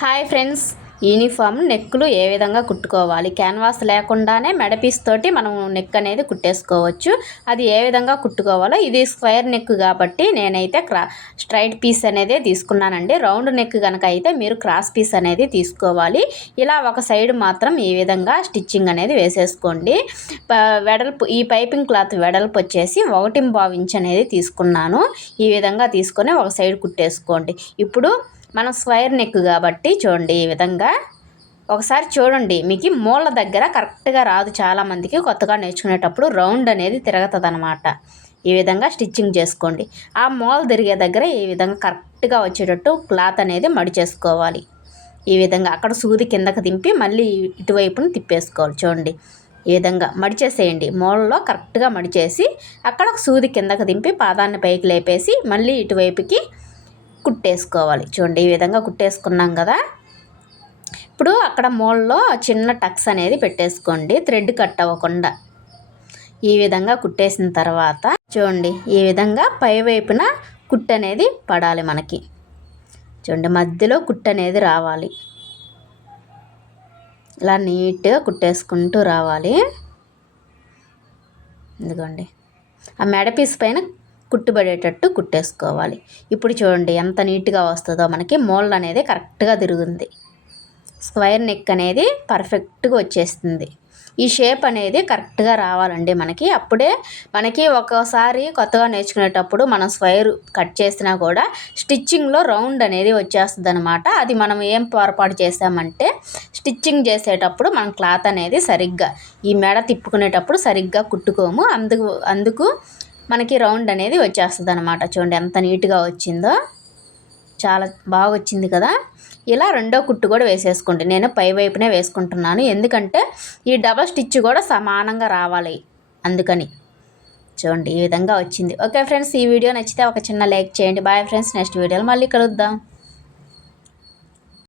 Hi friends uniform నెక్కులు ఏ విధంగా కుట్టుకోవాలి? క్యాన్వాస్ లేకుండానే మెడపీస్ తోటి మనం నెక్ అనేది కుట్టేసుకోవచ్చు. అది ఏ విధంగా కుట్టుకోవాలో ఇది స్క్వేర్ నెక్ కాబట్టి నేనైతే క్రా స్ట్రైట్ పీస్ అనేది తీసుకున్నానండి. రౌండ్ నెక్ కనుక అయితే మీరు క్రాస్ పీస్ అనేది తీసుకోవాలి. ఇలా ఒక సైడ్ మాత్రం ఈ విధంగా స్టిచ్చింగ్ అనేది వేసేసుకోండి. ప- వెడల్పు ఈ పైపింగ్ క్లాత్ వెడల్పు వచ్చేసి ఒకటి ఇంచ్ అనేది తీసుకున్నాను. ఈ విధంగా తీసుకొని ఒక సైడ్ కుట్టేసుకోండి. ఇప్పుడు మనం స్క్వేర్ నెక్ కాబట్టి చూడండి ఈ విధంగా. ఒకసారి చూడండి మీకు మూల దగ్గర కరెక్ట్గా రాదు. చాలామందికి కొత్తగా నేర్చుకునేటప్పుడు రౌండ్ అనేది తిరగతుంది అనమాట ఈ విధంగా స్టిచ్చింగ్ చేసుకోండి. ఆ మూల తిరిగే దగ్గర ఈ విధంగా కరెక్ట్గా వచ్చేటట్టు క్లాత్ అనేది మడిచేసుకోవాలి ఈ విధంగా అక్కడ సూది కిందకు దింపి మళ్ళీ ఇటువైపును తిప్పేసుకోవాలి. చూడండి ఈ విధంగా మడిచేసేయండి మూలలో కరెక్ట్గా మడిచేసి అక్కడ ఒక సూది కిందకు దింపి పాదాన్ని పైకి లేపేసి మళ్ళీ ఇటువైపుకి కుట్టేసుకోవాలి. చూడండి ఈ విధంగా కుట్టేసుకున్నాం కదా. ఇప్పుడు అక్కడ మూలలో చిన్న టక్స్ అనేది పెట్టేసుకోండి థ్రెడ్ కట్ అవ్వకుండా. ఈ విధంగా కుట్టేసిన తర్వాత చూడండి ఈ విధంగా పై వైపున కుట్టు అనేది పడాలి మనకి. చూడండి మధ్యలో కుట్ అనేది రావాలి. ఇలా నీట్గా కుట్టేసుకుంటూ రావాలి. ఎందుకండి ఆ మెడ పీస్ పైన కుట్టుబడేటట్టు కుట్టేసుకోవాలి. ఇప్పుడు చూడండి ఎంత నీట్గా వస్తుందో మనకి మోల్డ్ అనేది కరెక్ట్గా తిరుగుంది స్క్వేర్ నెక్ అనేది పర్ఫెక్ట్గా వచ్చేస్తుంది. ఈ షేప్ అనేది కరెక్ట్గా రావాలండి మనకి. అప్పుడే మనకి ఒక్కోసారి కొత్తగా నేర్చుకునేటప్పుడు మనం స్క్వేర్ కట్ చేసినా కూడా స్టిచ్చింగ్లో రౌండ్ అనేది వచ్చేస్తుంది అనమాట అది మనం ఏం పొరపాటు చేసామంటే స్టిచ్చింగ్ చేసేటప్పుడు మనం క్లాత్ అనేది సరిగ్గా ఈ మెడ తిప్పుకునేటప్పుడు సరిగ్గా కుట్టుకోము. అందుకు అందుకు మనకి రౌండ్ అనేది వచ్చేస్తుంది అనమాట చూడండి ఎంత నీట్గా వచ్చిందో. చాలా బాగా వచ్చింది కదా. ఇలా రెండో కుట్టు కూడా వేసేసుకోండి. నేను పై వైపునే వేసుకుంటున్నాను. ఎందుకంటే ఈ డబల్ స్టిచ్ కూడా సమానంగా రావాలి. అందుకని. చూడండి ఈ విధంగా వచ్చింది. ఓకే ఫ్రెండ్స్ ఈ వీడియో నచ్చితే ఒక చిన్న లైక్ చేయండి. బాయ్ ఫ్రెండ్స్ నెక్స్ట్ వీడియోలో మళ్ళీ కలుద్దాం.